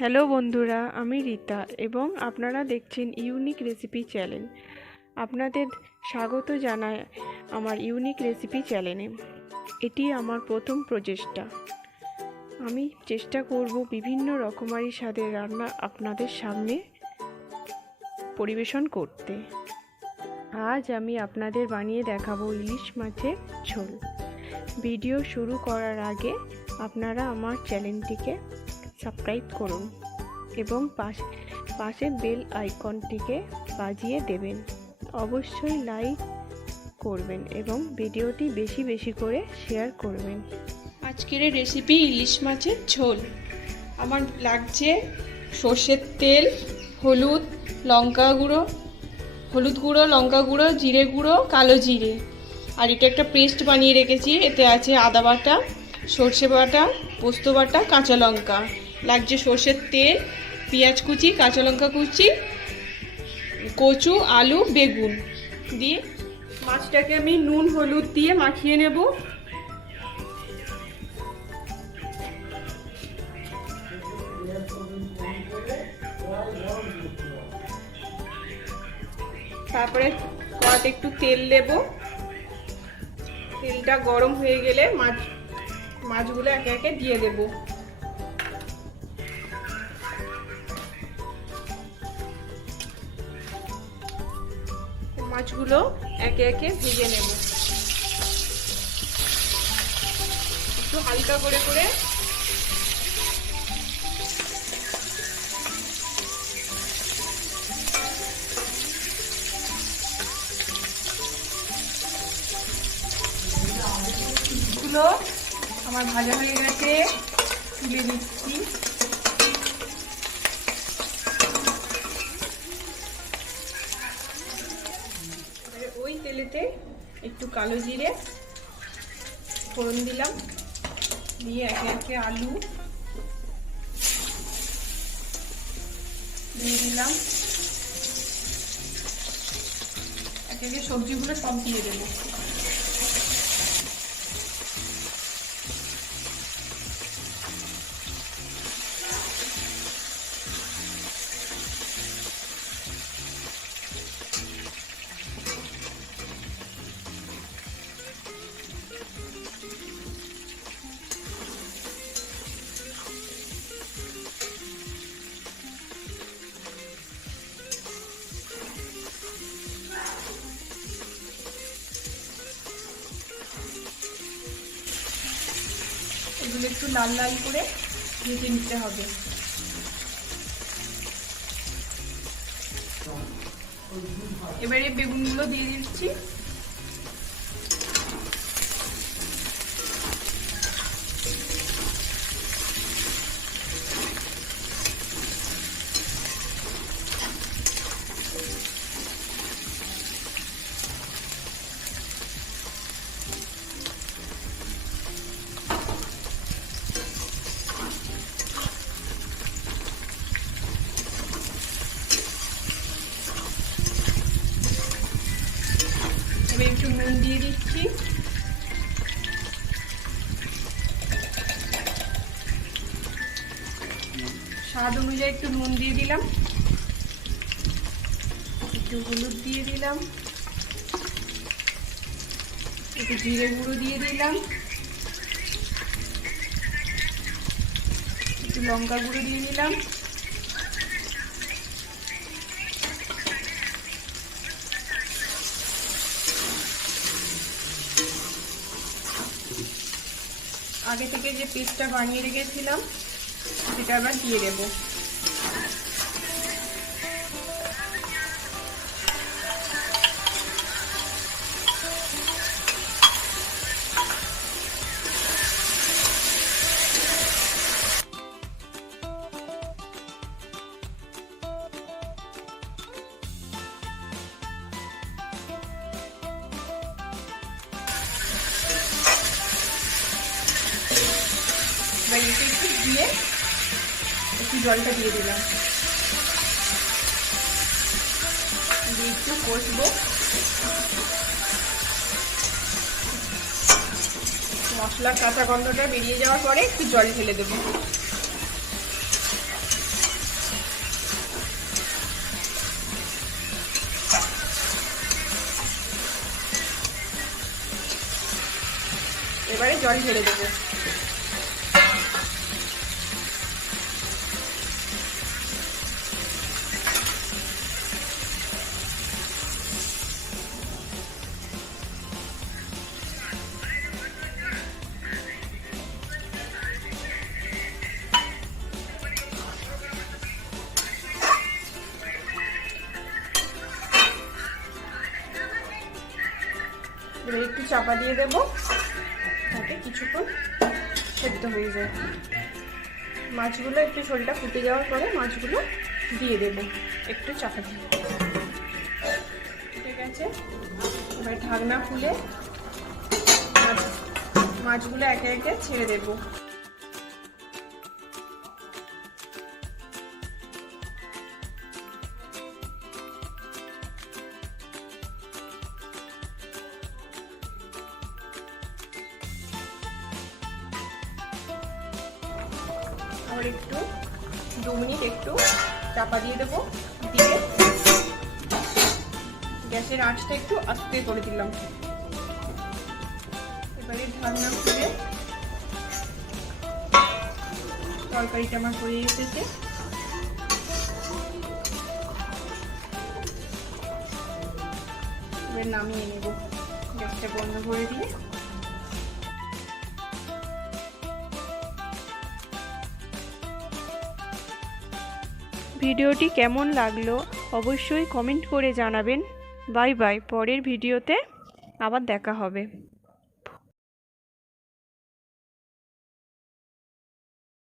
Hello বন্ধুরা, আমি রিতা এবং আপনারা দেখছেন ইউনিক রেসিপি চ্যানেল। আপনাদের স্বাগত জানাই আমার ইউনিক রেসিপি চ্যানেলে। এটি আমার প্রথম প্রচেষ্টা। আমি চেষ্টা করব বিভিন্ন রকমারি স্বাদের রান্না আপনাদের সামনে পরিবেশন করতে। আজ আমি আপনাদের বানিয়ে দেখাবো ইলিশ মাছের ঝোল। ভিডিও শুরু করার আগে আপনারা আমার চ্যানেলটিকে সাবস্ক্রাইব করুন এবং পাশে বেল আইকনটিকে বাজিয়ে দেবেন। অবশ্যই লাইক করবেন এবং ভিডিওটি বেশি বেশি করে শেয়ার করবেন। আজকের রেসিপি ইলিশ মাছের ঝোল। আমার লাগছে সর্ষের তেল, হলুদ গুঁড়ো, লঙ্কা গুঁড়ো, জিরে গুঁড়ো, কালো জিরে। আর এটা একটা পেস্ট বানিয়ে রেখেছি। এতে আছে আদা বাটা, সর্ষে বাটা, পোস্ত বাটা, কাঁচা লঙ্কা। লাগছে সর্ষের তেল, পেঁয়াজ কুচি, কাঁচা লঙ্কা কুচি, কচু, আলু, বেগুন দিয়ে মাছটাকে আমি নুন হলুদ দিয়ে মাখিয়ে নেব। তারপরে কড়াতে একটু তেল দেব। তেলটা গরম হয়ে গেলে মাছগুলো একে একে দিয়ে দেব। মাছগুলো একে একে ভেজে নেব, একটু হালকা করে করে। গুলো আমার ভাজা হয়ে গেছে, তুলে দিচ্ছি। ওই তেলেতে একটু কালো জিরে ফোড়ন দিলাম, দিয়ে একে একে আলু দিয়ে দিলাম, একে একে সবজিগুলো সব দিয়ে দেবো। এগুলো একটু লাল লাল করে ভেজে নিতে হবে। এবারে বেগুনগুলো দিয়ে দিচ্ছি। এবার একটু নুন দিয়ে দিচ্ছি। স্বাদ অনুযায়ী একটু নুন দিয়ে দিলাম, একটু হলুদ দিয়ে দিলাম, একটু জিরে গুঁড়ো দিয়ে দিলাম, একটু লঙ্কা গুঁড়ো দিয়ে দিলাম, আগে থেকে যে পেস্টটা বানিয়ে রেখেছিলাম সেটা আবার দিয়ে দেবো। একটু দিয়ে একটু জলটা দিয়ে দিলাম, দিয়ে একটু কষবো। মশলার কাঁচা গন্ধটা বেরিয়ে যাওয়ার পরে একটু জল ঢেলে দেবো। এবারে জল ঢেলে দেবো। এবার একটু চাপা দিয়ে দেবো যাতে কিছুক্ষণ সেদ্ধ হয়ে যায়। মাছগুলো একটু ঝোলটা ফুটে যাওয়ার পরে মাছগুলো দিয়ে দেবো একটু চাপা দিয়ে। ঠিক আছে, এবার ঢাকনা খুলে মাছগুলো একে একে ছেড়ে দেবো। আর একটু 2 মিনিট একটু চাপা দিয়ে দেবো, দিয়ে গ্যাসের আঁচটা একটু আস্তে করে দিলাম। এবারে ঢাকনা খুলে তরকারিটা আমার হয়ে এসেছে। এবার নামিয়ে নেব গ্যাসটা বন্ধ করে দিয়ে। ভিডিওটি কেমন লাগলো অবশ্যই কমেন্ট করে জানাবেন। বাই বাই, পরের ভিডিওতে আবার দেখা হবে।